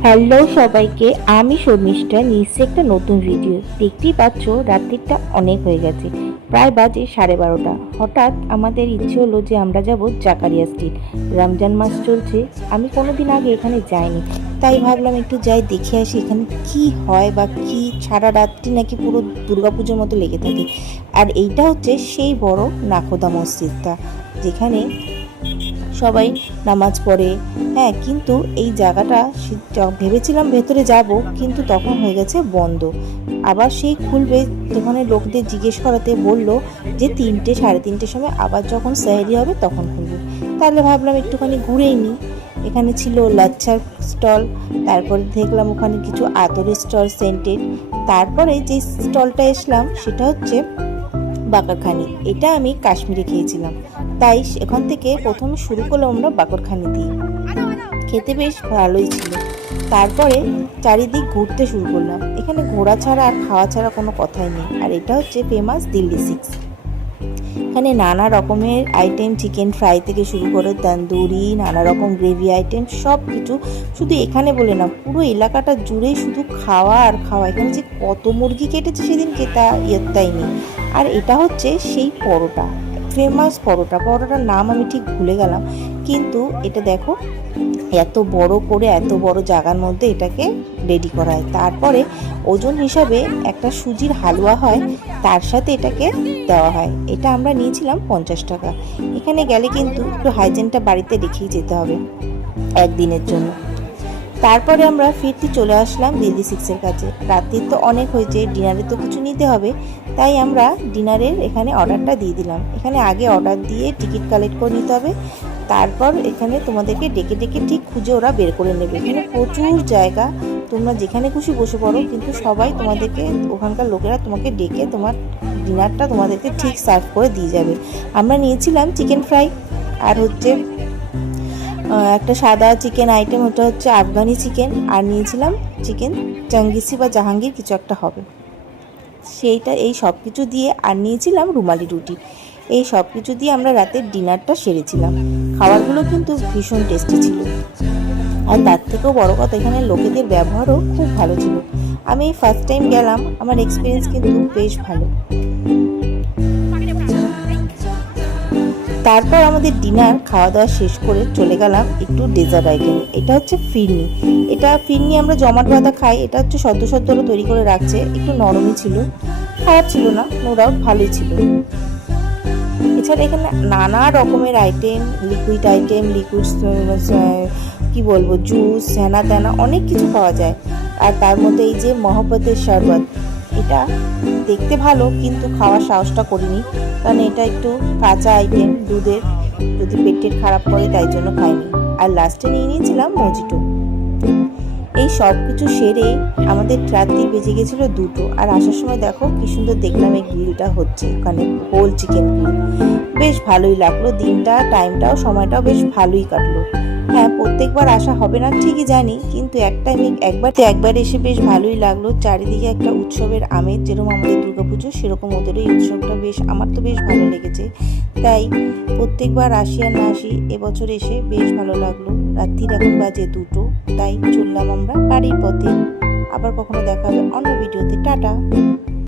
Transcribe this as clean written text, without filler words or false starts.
Hello সবাইকে, আমি শর্মিষ্ঠা নিচ্ছি একটা নতুন ভিডিও। দেখতেই পাচ্ছ রাত্রিটা অনেক হয়ে গেছে, প্রায় বাজে 12:30। হঠাৎ আমাদের ইচ্ছে হলো যে আমরা যাব জাকারিয়া স্ট্রিট। রমজান মাস চলছে, আমি কোনোদিন আগে এখানে যাইনি, তাই ভাবলাম একটু যাই দেখে আসি এখানে কি হয় বা কি। সারা রাত্রি নাকি পুরো দুর্গাপুজোর মতো লেগে থাকে। আর এইটা হচ্ছে সেই বড় নাখোদা মসজিদটা, যেখানে সবাই নামাজ পড়ে। হ্যাঁ, কিন্তু এই জায়গাটা ভেবেছিলাম ভেতরে যাব, কিন্তু তখন হয়ে গেছে বন্ধ। আবার সেই খুলবে যখন লোকদের জিজ্ঞেস করাতে বলল যে 3টে 3:30 সময় আবার যখন সেহরি হবে তখন খুলবে। তাহলে ভাবলাম একটুখানি ঘুরেই নিই। এখানে ছিল লাচ্ছার স্টল, তারপরে দেখলাম ওখানে কিছু আতরের স্টল, সেন্টেড। তারপরে যে স্টলটা এসলাম সেটা হচ্ছে বাকরখানি। এটা আমি কাশ্মীরে খেয়েছিলাম, তাই এখান থেকে প্রথমে শুরু করলাম আমরা বাকরখানি দিয়ে। খেতে বেশ ভালোই ছিল। তারপরে চারিদিক ঘুরতে শুরু করলাম। এখানে ঘোরা ছাড়া আর খাওয়া ছাড়া কোনো কথাই নেই। আর এটা হচ্ছে ফেমাস দিল্লি 6। এখানে নানা রকমের আইটেম, চিকেন ফ্রাই থেকে শুরু করে তন্দুরি, নানা রকম গ্রেভি আইটেম, সব কিছু। শুধু এখানে বলে না, পুরো এলাকাটা জুড়েই শুধু খাওয়া আর খাওয়া। এখানে যে কত মুরগি কেটেছে সেদিনকে তা ইয়ত্তাই নেই। আর এটা হচ্ছে সেই পরোটা, ফেমাস পরোটার নাম আমি ঠিক ভুলে গেলাম, কিন্তু এটা দেখো এত বড় করে, এত বড় জায়গার মধ্যে এটাকে রেডি করা হয়। তারপরে ওজন হিসাবে একটা সুজির হালুয়া হয়, তার সাথে এটাকে দেওয়া হয়। এটা আমরা নিয়েছিলাম 50 টাকা। এখানে গেলে কিন্তু একটু হাইজেনটা বাড়িতে রেখেই যেতে হবে একদিনের জন্য। তারপরে আমরা ফিরতি চলে আসলাম দিল্লি 6-এর কাছে। রাত্রির তো অনেক হয়েছে, ডিনারে তো কিছু নিতে হবে, তাই আমরা ডিনারের এখানে অর্ডারটা দিয়ে দিলাম। এখানে আগে অর্ডার দিয়ে টিকিট কালেক্ট করে নিতে হবে, তারপর এখানে তোমাদেরকে ডেকে ডেকে ঠিক খুঁজে ওরা বের করে নেবে। এখানে প্রচুর জায়গা, তোমরা যেখানে খুশি বসে পড়ো, কিন্তু সবাই তোমাদেরকে, ওখানকার লোকেরা তোমাকে ডেকে তোমার ডিনারটা তোমাদেরকে ঠিক সার্ভ করে দিয়ে যাবে। আমরা নিয়েছিলাম চিকেন ফ্রাই, আর হচ্ছে একটা সাদা চিকেন আইটেম, ওটা হচ্ছে আফগানি চিকেন, আর নিয়েছিলাম চিকেন চাঙ্গিসি বা জাহাঙ্গীর কিছু একটা হবে সেইটা। এই সব কিছু দিয়ে আর নিয়েছিলাম রুমালি রুটি। এই সব কিছু দিয়ে আমরা রাতের ডিনারটা সেরেছিলাম। খাবারগুলো কিন্তু ভীষণ টেস্টি ছিল, আর তার থেকেও বড় কথা এখানে লোকেদের ব্যবহারও খুব ভালো ছিল। আমি ফার্স্ট টাইম গেলাম, আমার এক্সপিরিয়েন্স কিন্তু বেশ ভালো। তারপর আমাদের ডিনার খাওয়া দাওয়া শেষ করে চলে গেলাম একটু ডেজার্ট আইটেম। এটা হচ্ছে ফিরনি। এটা ফিরনি আমরা জমাট বাঁধা খাই। এটা হচ্ছে সদ্য সদ্য তৈরি করে রাখছে, একটু নরমই ছিল, খারাপ ছিল না, নো ডাউট ভালোই ছিল। এছাড়া এখানে নানা রকমের আইটেম, লিকুইড আইটেম, লিকুইড কি বলবো, জুস, হ্যানা ত্যানা অনেক কিছু পাওয়া যায়। আর তার মধ্যে এই যে মহব্বতের শরবত, এটা দেখতে ভালো কিন্তু খাওয়ার সাহসটা করিনি, কারণ এটা একটু কাঁচা আইটেম, দুধের, যদি পেটের খারাপ করে তাই জন্য খাইনি। আর লাস্টে নিয়ে নিয়েছিলাম মজিটো। এই সব কিছু সেরে আমাদের রাত্রি বেজে গেছিলো 2টো। আর আসার সময় দেখো কি সুন্দর দেখলাম এই গ্রিলটা হচ্ছে, ওখানে হোল চিকেন গ্রিল। বেশ ভালোই লাগলো, দিনটা, টাইমটাও, সময়টাও বেশ ভালোই কাটলো। হ্যাঁ, প্রত্যেকবার আসা হবে না ঠিকই জানি, কিন্তু একবার এসে বেশ ভালোই লাগলো। চারিদিকে একটা উৎসবের আমেজ, যেরকম আমাদের দুর্গাপুজো সেরকম ওদের এই উৎসবটা বেশ, আমার তো বেশ ভালো লেগেছে। তাই প্রত্যেকবার আসি আর না আসি, এবছর এসে বেশ ভালো লাগলো। রাত্রির এখন বাজে 2টো, তাই চললাম আমরা বাড়ির পথে। আবার কখনো দেখা হবে অন্য ভিডিওতে। টাটা।